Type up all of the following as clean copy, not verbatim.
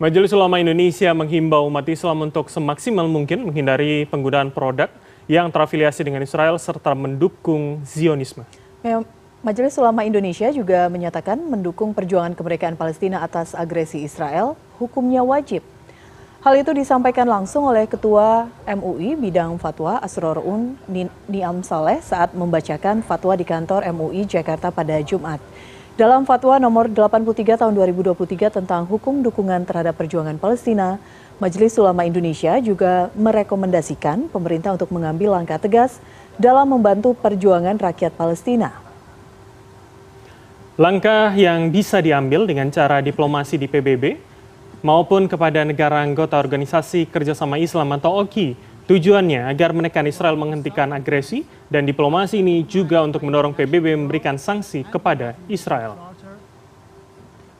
Majelis Ulama Indonesia menghimbau umat Islam untuk semaksimal mungkin menghindari penggunaan produk yang terafiliasi dengan Israel serta mendukung Zionisme. Majelis Ulama Indonesia juga menyatakan mendukung perjuangan kemerdekaan Palestina atas agresi Israel, hukumnya wajib. Hal itu disampaikan langsung oleh Ketua MUI Bidang Fatwa Asrorun Niam Saleh saat membacakan fatwa di kantor MUI Jakarta pada Jumat. Dalam fatwa nomor 83 tahun 2023 tentang hukum dukungan terhadap perjuangan Palestina, Majelis Ulama Indonesia juga merekomendasikan pemerintah untuk mengambil langkah tegas dalam membantu perjuangan rakyat Palestina. Langkah yang bisa diambil dengan cara diplomasi di PBB maupun kepada negara anggota Organisasi Kerjasama Islam atau OKI, tujuannya agar menekan Israel menghentikan agresi dan diplomasi ini juga untuk mendorong PBB memberikan sanksi kepada Israel.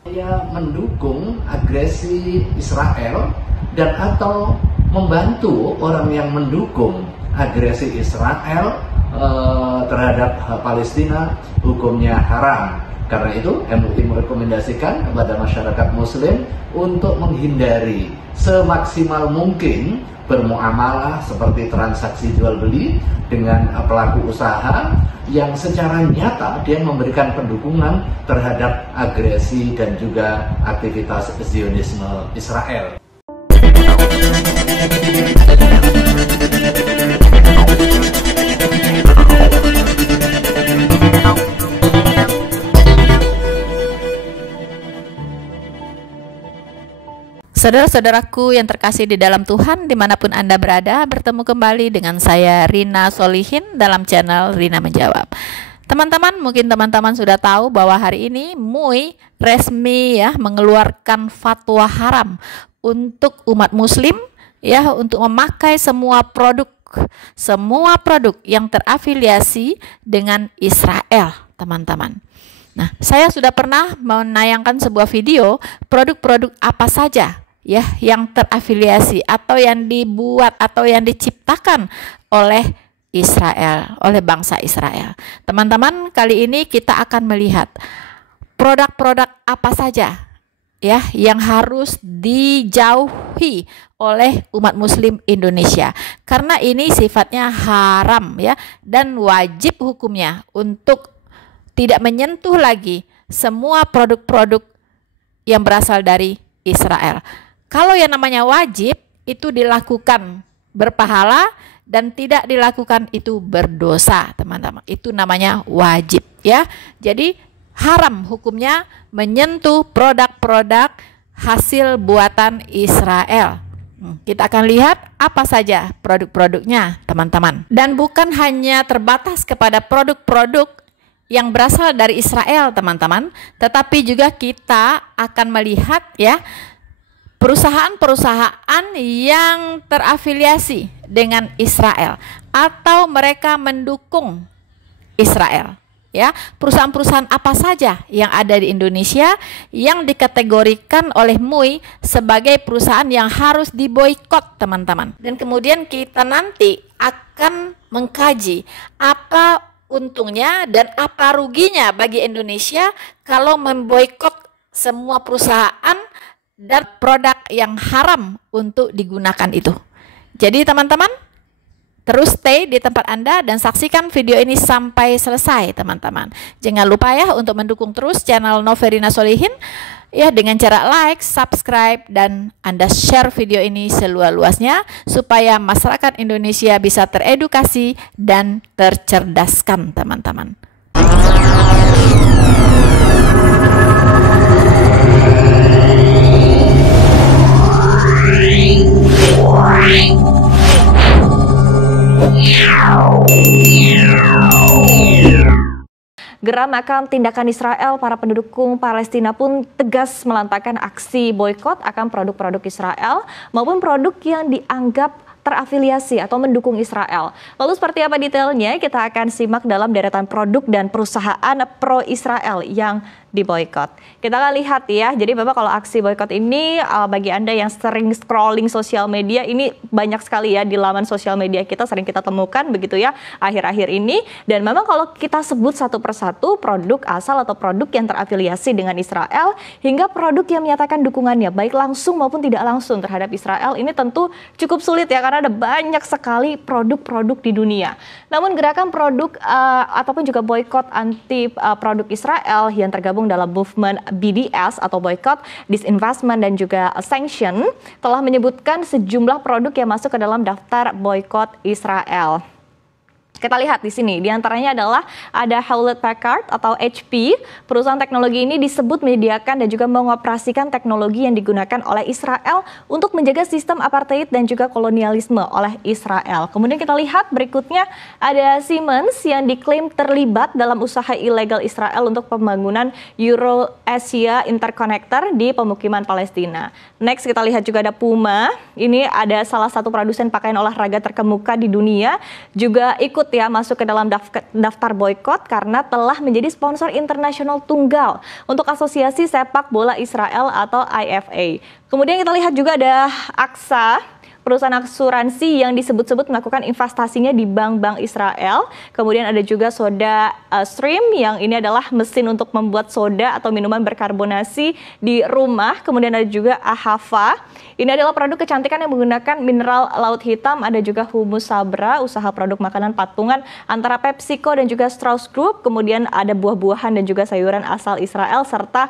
Saya mendukung agresi Israel dan atau membantu orang yang mendukung agresi Israel terhadap Palestina hukumnya haram. Karena itu MUI merekomendasikan kepada masyarakat muslim untuk menghindari semaksimal mungkin bermuamalah seperti transaksi jual beli dengan pelaku usaha yang secara nyata dia memberikan pendukungan terhadap agresi dan juga aktivitas Zionisme Israel. Saudara-saudaraku yang terkasih di dalam Tuhan, dimanapun Anda berada, bertemu kembali dengan saya Rina Solihin dalam channel Rina Menjawab. Teman-teman, mungkin teman-teman sudah tahu bahwa hari ini MUI resmi mengeluarkan fatwa haram untuk umat muslim untuk memakai semua produk yang terafiliasi dengan Israel, teman-teman. Nah, saya sudah pernah menayangkan sebuah video produk-produk apa saja yang terafiliasi atau yang dibuat atau yang diciptakan oleh Israel, oleh bangsa Israel. Teman-teman, kali ini kita akan melihat produk-produk apa saja yang harus dijauhi oleh umat muslim Indonesia. Karena ini sifatnya haram dan wajib hukumnya untuk tidak menyentuh lagi semua produk-produk yang berasal dari Israel. Kalau yang namanya wajib itu dilakukan berpahala dan tidak dilakukan itu berdosa, teman-teman. Itu namanya wajib Jadi haram hukumnya menyentuh produk-produk hasil buatan Israel. Kita akan lihat apa saja produk-produknya, teman-teman. Dan bukan hanya terbatas kepada produk-produk yang berasal dari Israel, teman-teman, tetapi juga kita akan melihat perusahaan-perusahaan yang terafiliasi dengan Israel atau mereka mendukung Israel. Perusahaan-perusahaan apa saja yang ada di Indonesia yang dikategorikan oleh MUI sebagai perusahaan yang harus diboikot, teman-teman. Dan kemudian kita nanti akan mengkaji apa untungnya dan apa ruginya bagi Indonesia kalau memboikot semua perusahaan dan produk yang haram untuk digunakan itu. Jadi teman-teman, terus stay di tempat Anda dan saksikan video ini sampai selesai, teman-teman. Jangan lupa untuk mendukung terus channel Noverina Solihin dengan cara like, subscribe, dan Anda share video ini seluas-luasnya supaya masyarakat Indonesia bisa teredukasi dan tercerdaskan, teman-teman. Geram akan tindakan Israel, para pendukung Palestina pun tegas melantarkan aksi boikot akan produk-produk Israel maupun produk yang dianggap terafiliasi atau mendukung Israel. Lalu seperti apa detailnya? Kita akan simak dalam deretan produk dan perusahaan pro-Israel yang diboykot. Kita akan lihat ya, jadi Bapak kalau aksi boykot ini bagi Anda yang sering scrolling sosial media, ini banyak sekali ya di laman sosial media kita sering kita temukan begitu ya akhir-akhir ini. Dan memang kalau kita sebut satu persatu produk asal atau produk yang terafiliasi dengan Israel hingga produk yang menyatakan dukungannya baik langsung maupun tidak langsung terhadap Israel, ini tentu cukup sulit ya karena ada banyak sekali produk-produk di dunia. Namun gerakan produk ataupun juga boykot anti produk Israel yang tergabung dalam movement BDS atau boycott, disinvestment dan juga sanction telah menyebutkan sejumlah produk yang masuk ke dalam daftar boykot Israel. Kita lihat di sini, diantaranya adalah ada Hewlett Packard atau HP. Perusahaan teknologi ini disebut menyediakan dan juga mengoperasikan teknologi yang digunakan oleh Israel untuk menjaga sistem apartheid dan juga kolonialisme oleh Israel. Kemudian kita lihat berikutnya ada Siemens yang diklaim terlibat dalam usaha ilegal Israel untuk pembangunan Euro-Asia Interconnector di pemukiman Palestina. Next kita lihat juga ada Puma. Ini ada salah satu produsen pakaian olahraga terkemuka di dunia, juga ikut ya masuk ke dalam daftar boykot karena telah menjadi sponsor internasional tunggal untuk Asosiasi Sepak Bola Israel atau IFA. Kemudian kita lihat juga ada AXA, perusahaan asuransi yang disebut-sebut melakukan investasinya di bank-bank Israel. Kemudian ada juga Soda Stream yang ini adalah mesin untuk membuat soda atau minuman berkarbonasi di rumah. Kemudian ada juga Ahava. Ini adalah produk kecantikan yang menggunakan mineral laut hitam. Ada juga Humus Sabra, usaha produk makanan patungan antara PepsiCo dan juga Strauss Group. Kemudian ada buah-buahan dan juga sayuran asal Israel serta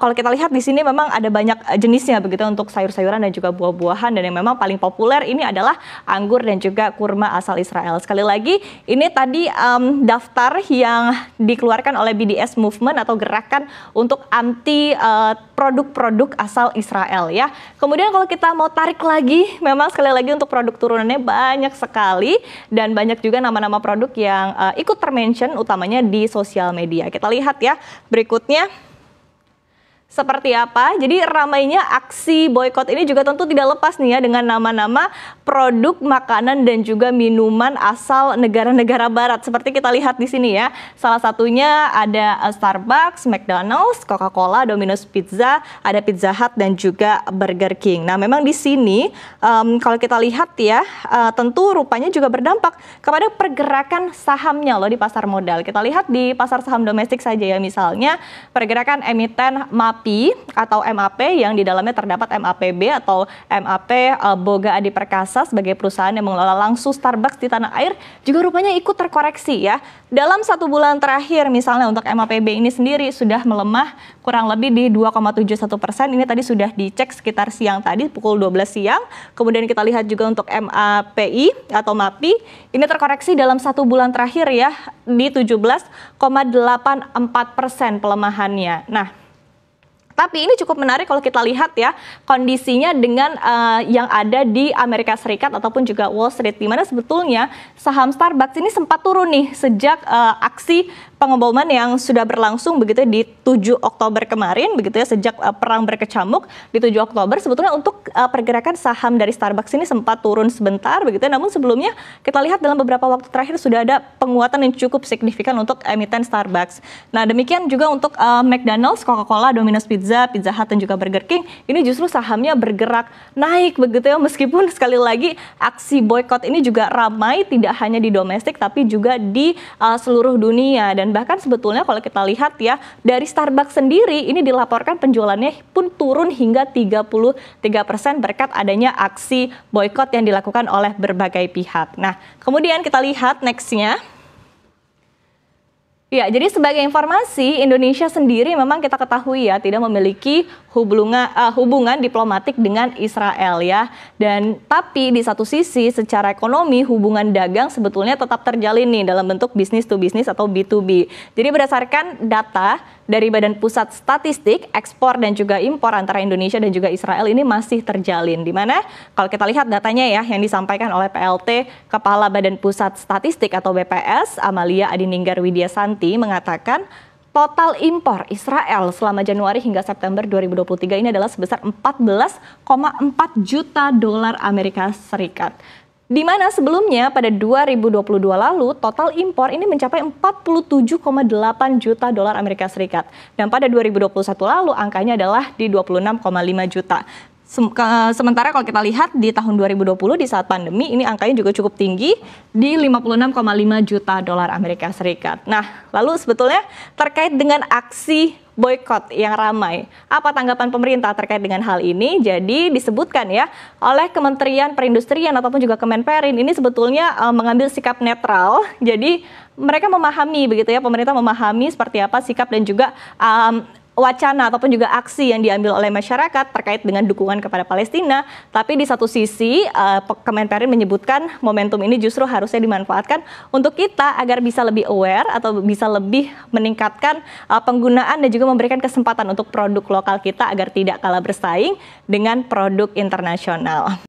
kalau kita lihat di sini memang ada banyak jenisnya begitu untuk sayur-sayuran dan juga buah-buahan, dan yang memang paling populer ini adalah anggur dan juga kurma asal Israel. Sekali lagi, ini tadi daftar yang dikeluarkan oleh BDS Movement atau gerakan untuk anti produk-produk asal Israel ya. Kemudian kalau kita mau tarik lagi, memang sekali lagi untuk produk turunannya banyak sekali dan banyak juga nama-nama produk yang ikut termention utamanya di sosial media. Kita lihat ya berikutnya. Seperti apa? Jadi ramainya aksi boykot ini juga tentu tidak lepas nih ya dengan nama-nama produk makanan dan juga minuman asal negara-negara barat. Seperti kita lihat di sini ya. Salah satunya ada Starbucks, McDonald's, Coca-Cola, Domino's Pizza, ada Pizza Hut dan juga Burger King. Nah, memang di sini kalau kita lihat ya, tentu rupanya juga berdampak kepada pergerakan sahamnya loh di pasar modal. Kita lihat di pasar saham domestik saja ya, misalnya pergerakan emiten MAPI atau MAP yang di dalamnya terdapat MAPB atau MAP Boga Adi Perkasa sebagai perusahaan yang mengelola langsung Starbucks di tanah air juga rupanya ikut terkoreksi ya. Dalam 1 bulan terakhir misalnya untuk MAPB ini sendiri sudah melemah kurang lebih di 2,71%. Ini tadi sudah dicek sekitar siang tadi pukul 12 siang. Kemudian kita lihat juga untuk MAPI atau MAPI ini terkoreksi dalam 1 bulan terakhir ya di 17,84% pelemahannya. Nah, tapi ini cukup menarik kalau kita lihat ya kondisinya dengan yang ada di Amerika Serikat ataupun juga Wall Street, di mana sebetulnya saham Starbucks ini sempat turun nih sejak aksi pengeboman yang sudah berlangsung begitu di 7 Oktober kemarin begitu ya, sejak perang berkecamuk di 7 Oktober sebetulnya untuk pergerakan saham dari Starbucks ini sempat turun sebentar begitu, namun sebelumnya kita lihat dalam beberapa waktu terakhir sudah ada penguatan yang cukup signifikan untuk emiten Starbucks. Nah, demikian juga untuk McDonald's, Coca-Cola, Domino's Pizza, Pizza Hut dan juga Burger King ini justru sahamnya bergerak naik begitu ya, meskipun sekali lagi aksi boykot ini juga ramai tidak hanya di domestik tapi juga di seluruh dunia. Dan bahkan sebetulnya kalau kita lihat ya dari Starbucks sendiri ini dilaporkan penjualannya pun turun hingga 33% berkat adanya aksi boykot yang dilakukan oleh berbagai pihak. Nah, kemudian kita lihat nextnya. Ya, jadi sebagai informasi, Indonesia sendiri memang kita ketahui ya tidak memiliki hubungan diplomatik dengan Israel ya. Dan tapi di satu sisi secara ekonomi hubungan dagang sebetulnya tetap terjalin nih dalam bentuk business to business atau B2B. Jadi berdasarkan data dari Badan Pusat Statistik, ekspor dan juga impor antara Indonesia dan juga Israel ini masih terjalin. Di mana kalau kita lihat datanya ya yang disampaikan oleh PLT Kepala Badan Pusat Statistik atau BPS Amalia Adininggar Widyasanti mengatakan total impor Israel selama Januari hingga September 2023 ini adalah sebesar 14,4 juta dolar Amerika Serikat. Di mana sebelumnya pada 2022 lalu total impor ini mencapai 47,8 juta dolar Amerika Serikat. Dan pada 2021 lalu angkanya adalah di 26,5 juta. Sementara kalau kita lihat di tahun 2020 di saat pandemi ini angkanya juga cukup tinggi di 56,5 juta dolar Amerika Serikat. Nah, lalu sebetulnya terkait dengan aksi boykot yang ramai, apa tanggapan pemerintah terkait dengan hal ini? Jadi disebutkan ya oleh Kementerian Perindustrian ataupun juga Kemenperin ini sebetulnya mengambil sikap netral. Jadi mereka memahami begitu ya, pemerintah memahami seperti apa sikap dan juga wacana ataupun juga aksi yang diambil oleh masyarakat terkait dengan dukungan kepada Palestina. Tapi di satu sisi Kemenperin menyebutkan momentum ini justru harusnya dimanfaatkan untuk kita agar bisa lebih aware atau bisa lebih meningkatkan penggunaan dan juga memberikan kesempatan untuk produk lokal kita agar tidak kalah bersaing dengan produk internasional.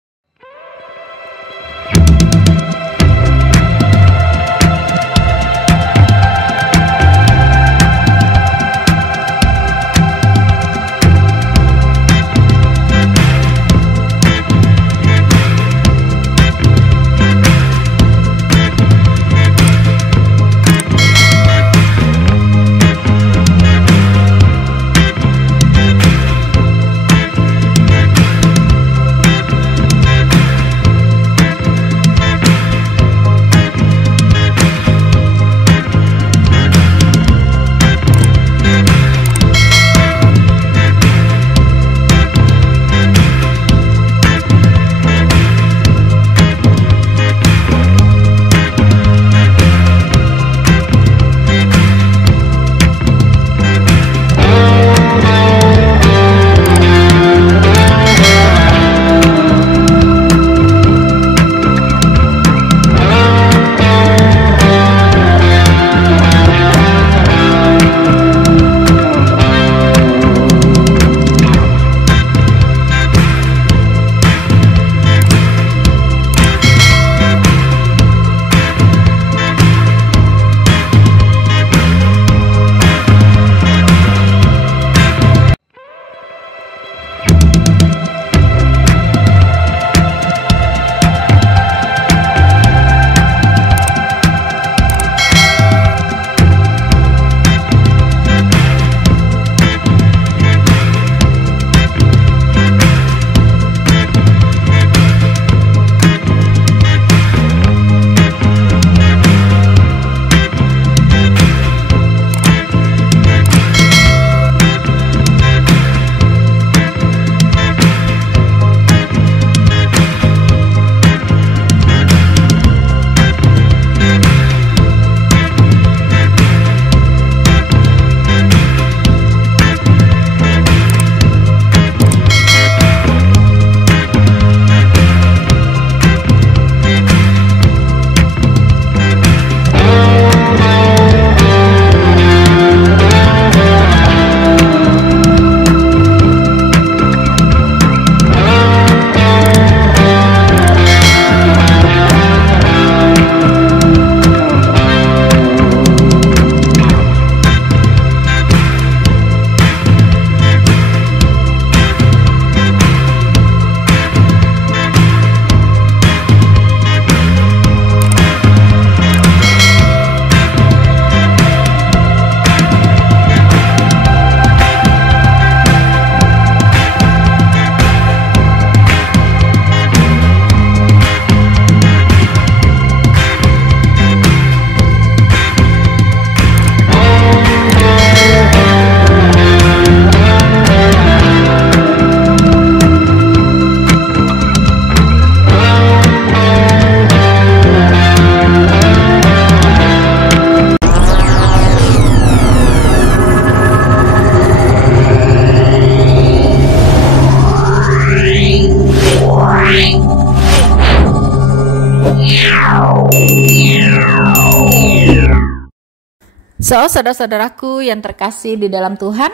So, saudara-saudaraku yang terkasih di dalam Tuhan,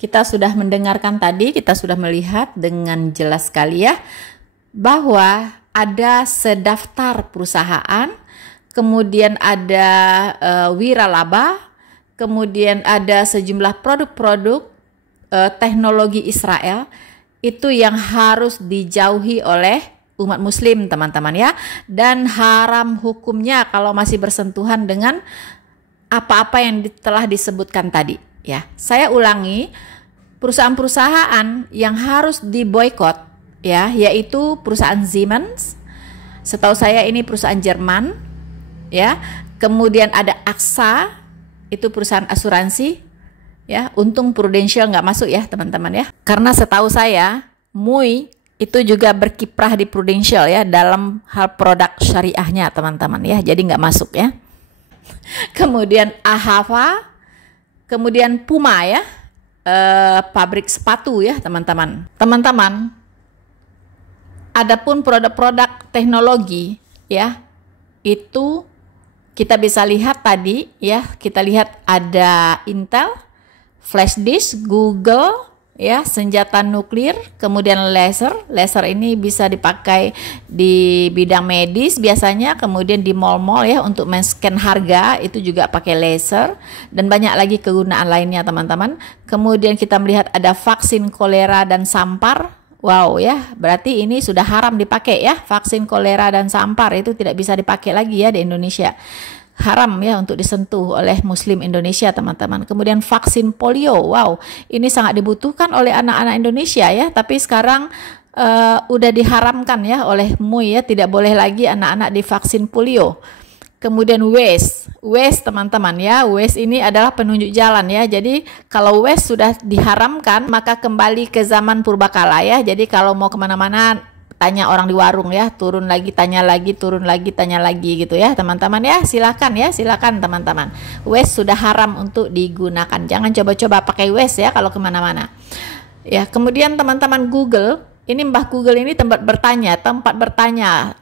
kita sudah mendengarkan tadi, kita sudah melihat dengan jelas sekali ya, bahwa ada sedaftar perusahaan, kemudian ada wiralaba, kemudian ada sejumlah produk-produk teknologi Israel, itu yang harus dijauhi oleh umat muslim teman-teman ya, dan haram hukumnya kalau masih bersentuhan dengan apa-apa yang telah disebutkan tadi ya. Saya ulangi, perusahaan-perusahaan yang harus diboikot ya, yaitu perusahaan Siemens, setahu saya ini perusahaan Jerman ya, kemudian ada AXA, itu perusahaan asuransi ya, untung Prudential nggak masuk ya teman-teman ya, karena setahu saya MUI itu juga berkiprah di Prudential ya dalam hal produk syariahnya teman-teman ya, jadi nggak masuk ya. Kemudian Ahava, kemudian Puma ya, pabrik sepatu ya teman-teman. Teman-teman, adapun produk-produk teknologi ya, itu kita bisa lihat tadi ya, kita lihat ada Intel, flash disk, Google ya, senjata nuklir, kemudian laser. Laser ini bisa dipakai di bidang medis biasanya, kemudian di mall-mall ya untuk men-scan harga itu juga pakai laser, dan banyak lagi kegunaan lainnya teman-teman. Kemudian kita melihat ada vaksin kolera dan sampar. Wow ya, berarti ini sudah haram dipakai ya, vaksin kolera dan sampar itu tidak bisa dipakai lagi ya di Indonesia. Haram ya untuk disentuh oleh muslim Indonesia teman-teman. Kemudian vaksin polio, wow ini sangat dibutuhkan oleh anak-anak Indonesia ya, tapi sekarang udah diharamkan ya oleh MUI ya, tidak boleh lagi anak-anak divaksin polio. Kemudian Waze teman-teman ya, Waze ini adalah penunjuk jalan ya, jadi kalau Waze sudah diharamkan maka kembali ke zaman purbakala ya, jadi kalau mau kemana-mana tanya orang di warung ya, turun lagi tanya lagi, turun lagi tanya lagi gitu ya teman-teman ya, silakan teman-teman. Waze sudah haram untuk digunakan, jangan coba-coba pakai Waze ya kalau kemana-mana ya. Kemudian teman-teman Google, ini Mbah Google ini tempat bertanya,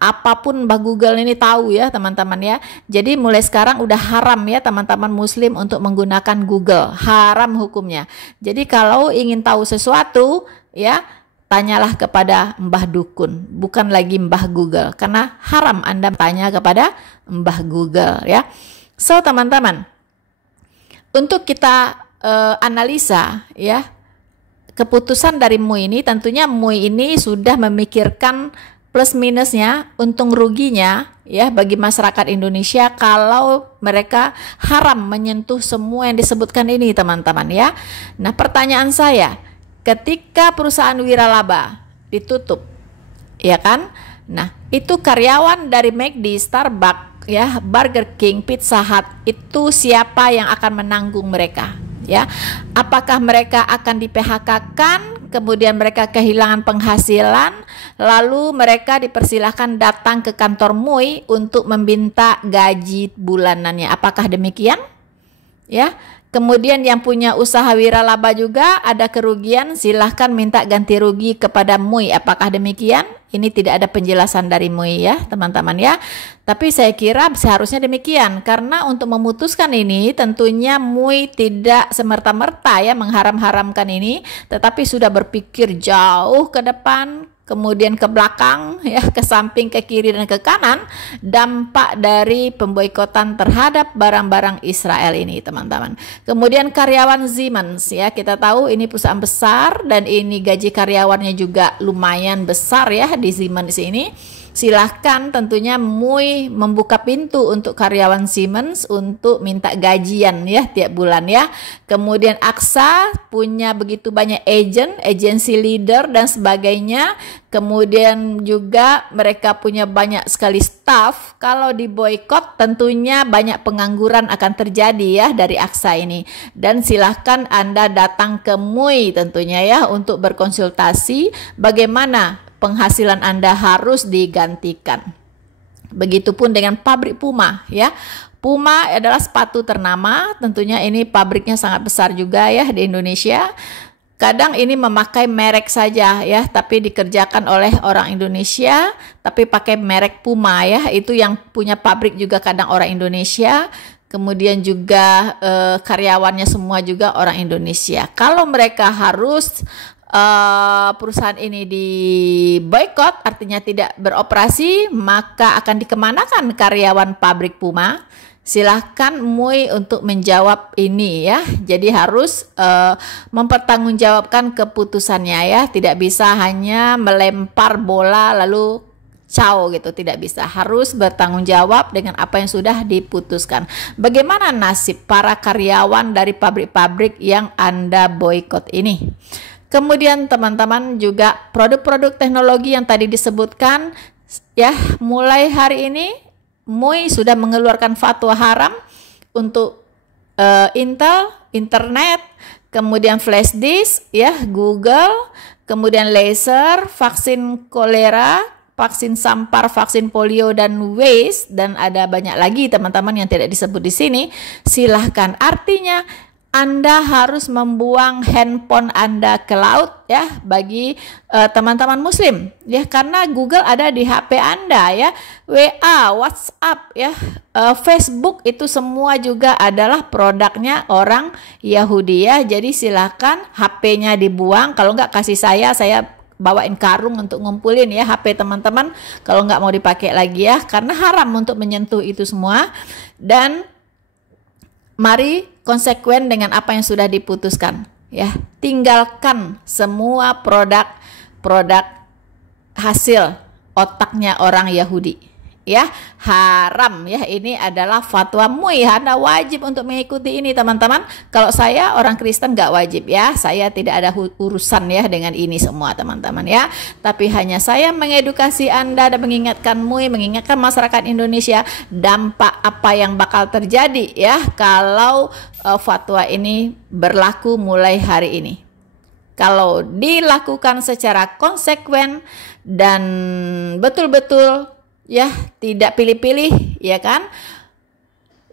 apapun Mbah Google ini tahu ya teman-teman ya. Jadi mulai sekarang udah haram ya teman-teman muslim untuk menggunakan Google, haram hukumnya. Jadi kalau ingin tahu sesuatu ya, tanyalah kepada Mbah Dukun, bukan lagi Mbah Google, karena haram Anda tanya kepada Mbah Google ya. So teman-teman, untuk kita analisa ya keputusan dari MUI ini, tentunya MUI ini sudah memikirkan plus minusnya, untung ruginya ya bagi masyarakat Indonesia kalau mereka haram menyentuh semua yang disebutkan ini teman-teman ya. Nah pertanyaan saya, ketika perusahaan wiralaba ditutup, ya kan? Nah, itu karyawan dari McD, Starbucks, ya, Burger King, Pizza Hut, itu siapa yang akan menanggung mereka? Ya, apakah mereka akan di-PHK-kan, kemudian mereka kehilangan penghasilan, lalu mereka dipersilahkan datang ke kantor MUI untuk meminta gaji bulanannya? Apakah demikian? Ya. Kemudian yang punya usaha wiralaba juga ada kerugian, silahkan minta ganti rugi kepada MUI. Apakah demikian? Ini tidak ada penjelasan dari MUI ya teman-teman ya. Tapi saya kira seharusnya demikian, karena untuk memutuskan ini tentunya MUI tidak semerta-merta ya mengharam-haramkan ini, tetapi sudah berpikir jauh ke depan, kemudian ke belakang ya, ke samping, ke kiri dan ke kanan, dampak dari pemboikotan terhadap barang-barang Israel ini teman-teman. Kemudian karyawan Siemens ya, kita tahu ini perusahaan besar dan ini gaji karyawannya juga lumayan besar ya di Siemens ini. Silahkan tentunya MUI membuka pintu untuk karyawan Siemens untuk minta gajian ya tiap bulan ya. Kemudian AXA punya begitu banyak agency leader dan sebagainya. Kemudian juga mereka punya banyak sekali staff. Kalau diboikot tentunya banyak pengangguran akan terjadi ya dari AXA ini. Dan silahkan Anda datang ke MUI tentunya ya untuk berkonsultasi bagaimana penghasilan Anda harus digantikan. Begitupun dengan pabrik Puma ya. Puma adalah sepatu ternama, tentunya ini pabriknya sangat besar juga ya di Indonesia. Kadang ini memakai merek saja ya, tapi dikerjakan oleh orang Indonesia, tapi pakai merek Puma ya. Itu yang punya pabrik juga kadang orang Indonesia. Kemudian juga karyawannya semua juga orang Indonesia. Kalau mereka harus perusahaan ini diboikot, artinya tidak beroperasi, maka akan dikemanakan karyawan pabrik Puma? Silahkan MUI untuk menjawab ini ya. Jadi harus mempertanggungjawabkan keputusannya ya. Tidak bisa hanya melempar bola lalu caw gitu, tidak bisa, harus bertanggung jawab dengan apa yang sudah diputuskan. Bagaimana nasib para karyawan dari pabrik-pabrik yang Anda boikot ini? Kemudian teman-teman juga produk-produk teknologi yang tadi disebutkan ya, mulai hari ini MUI sudah mengeluarkan fatwa haram untuk Intel, internet, kemudian flash disk ya, Google, kemudian laser, vaksin kolera, vaksin sampar, vaksin polio, dan waste, dan ada banyak lagi teman-teman yang tidak disebut di sini. Silahkan, artinya Anda harus membuang handphone Anda ke laut ya, bagi teman-teman muslim ya, karena Google ada di HP Anda ya, WA, WhatsApp ya, Facebook, itu semua juga adalah produknya orang Yahudi ya. Jadi silahkan HP-nya dibuang, kalau nggak kasih saya bawain karung untuk ngumpulin ya HP teman-teman kalau nggak mau dipakai lagi ya, karena haram untuk menyentuh itu semua. Dan mari konsekuen dengan apa yang sudah diputuskan ya, tinggalkan semua produk hasil otaknya orang Yahudi ya, haram ya. Ini adalah fatwa MUI, Anda wajib untuk mengikuti ini teman-teman. Kalau saya orang Kristen nggak wajib ya, saya tidak ada urusan ya dengan ini semua teman-teman ya, tapi hanya saya mengedukasi Anda dan mengingatkan MUI, mengingatkan masyarakat Indonesia dampak apa yang bakal terjadi ya kalau fatwa ini berlaku mulai hari ini. Kalau dilakukan secara konsekuen dan betul-betul ya, tidak pilih-pilih ya kan,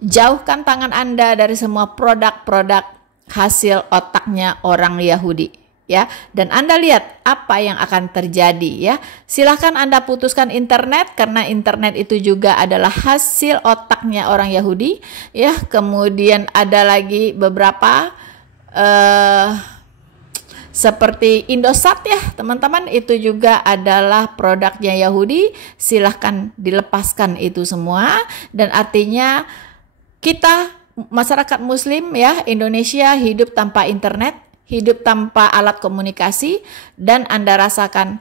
jauhkan tangan Anda dari semua produk-produk hasil otaknya orang Yahudi ya, dan Anda lihat apa yang akan terjadi ya. Silahkan Anda putuskan internet, karena internet itu juga adalah hasil otaknya orang Yahudi ya. Kemudian ada lagi beberapa seperti Indosat ya teman-teman, itu juga adalah produknya Yahudi. Silahkan dilepaskan itu semua, dan artinya kita masyarakat muslim ya Indonesia hidup tanpa internet, hidup tanpa alat komunikasi, dan Anda rasakan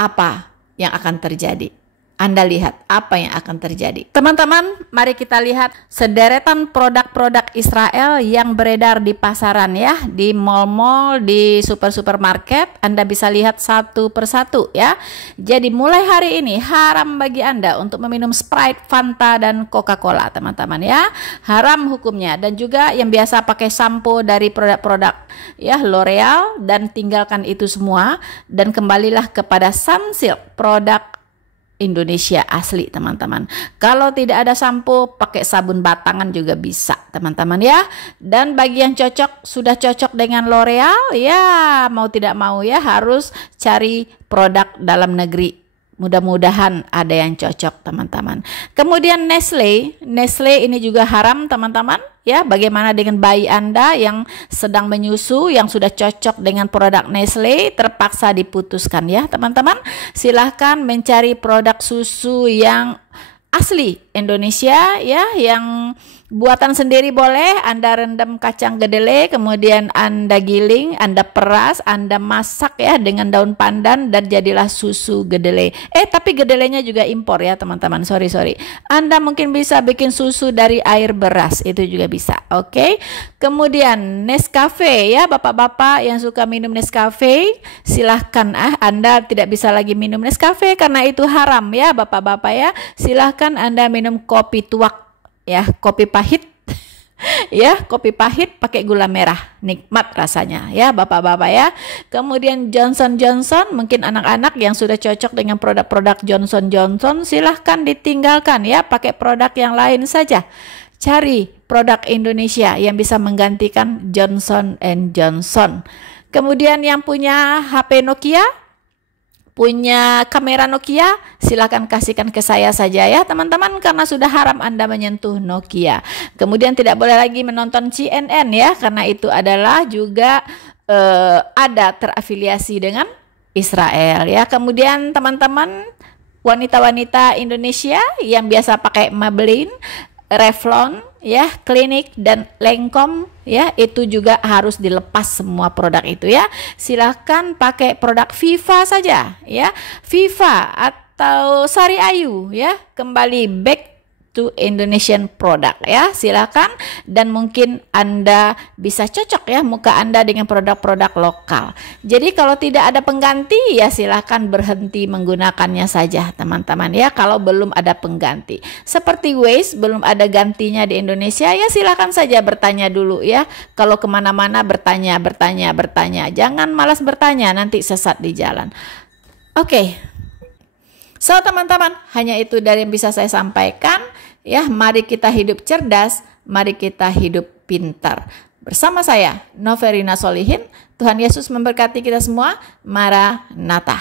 apa yang akan terjadi. Anda lihat apa yang akan terjadi. Teman-teman, mari kita lihat sederetan produk-produk Israel yang beredar di pasaran ya, di mall-mall, di supermarket. Anda bisa lihat satu persatu ya. Jadi mulai hari ini haram bagi Anda untuk meminum Sprite, Fanta, dan Coca-Cola teman-teman ya. Haram hukumnya. Dan juga yang biasa pakai sampo dari produk-produk ya L'Oreal, dan tinggalkan itu semua dan kembalilah kepada Sunsilk, produk Indonesia asli teman-teman. Kalau tidak ada sampo, pakai sabun batangan juga bisa teman-teman ya. Dan bagi yang sudah cocok dengan L'Oreal ya, mau tidak mau ya harus cari produk dalam negeri. Mudah-mudahan ada yang cocok teman-teman. Kemudian Nestle ini juga haram teman-teman ya. Bagaimana dengan bayi Anda yang sedang menyusu, yang sudah cocok dengan produk Nestle, terpaksa diputuskan ya teman-teman. Silahkan mencari produk susu yang asli Indonesia ya, yang buatan sendiri boleh. Anda rendam kacang kedelai, kemudian Anda giling, Anda peras, Anda masak ya dengan daun pandan, dan jadilah susu kedelai. Tapi kedelainya juga impor ya teman-teman, sorry. Anda mungkin bisa bikin susu dari air beras, itu juga bisa. Oke. Kemudian Nescafe ya, bapak-bapak yang suka minum Nescafe, silahkan Anda tidak bisa lagi minum Nescafe karena itu haram ya bapak-bapak ya. Silahkan Anda minum kopi tuak ya, kopi pahit ya, kopi pahit pakai gula merah, nikmat rasanya ya bapak-bapak ya. Kemudian Johnson & Johnson, mungkin anak-anak yang sudah cocok dengan produk-produk Johnson & Johnson silahkan ditinggalkan ya, pakai produk yang lain saja. Cari produk Indonesia yang bisa menggantikan Johnson & Johnson. Kemudian yang punya HP Nokia, punya kamera Nokia, silakan kasihkan ke saya saja ya teman-teman, karena sudah haram Anda menyentuh Nokia. Kemudian tidak boleh lagi menonton CNN ya, karena itu adalah juga ada terafiliasi dengan Israel ya. Kemudian teman-teman wanita-wanita Indonesia yang biasa pakai Maybelline, Revlon ya, Clinique, dan Lancome ya, itu juga harus dilepas semua produk itu ya. Silahkan pakai produk Viva saja ya, Viva atau Sari Ayu ya, kembali back to Indonesian product ya, silakan. Dan mungkin Anda bisa cocok ya muka Anda dengan produk-produk lokal. Jadi kalau tidak ada pengganti ya silakan berhenti menggunakannya saja teman-teman ya, kalau belum ada pengganti. Seperti Waze belum ada gantinya di Indonesia ya, silakan saja bertanya dulu ya. Kalau kemana-mana bertanya, jangan malas bertanya, nanti sesat di jalan. Oke. So teman-teman, hanya itu dari yang bisa saya sampaikan ya. Mari kita hidup cerdas, mari kita hidup pintar. Bersama saya Noverina Solihin, Tuhan Yesus memberkati kita semua. Maranatha.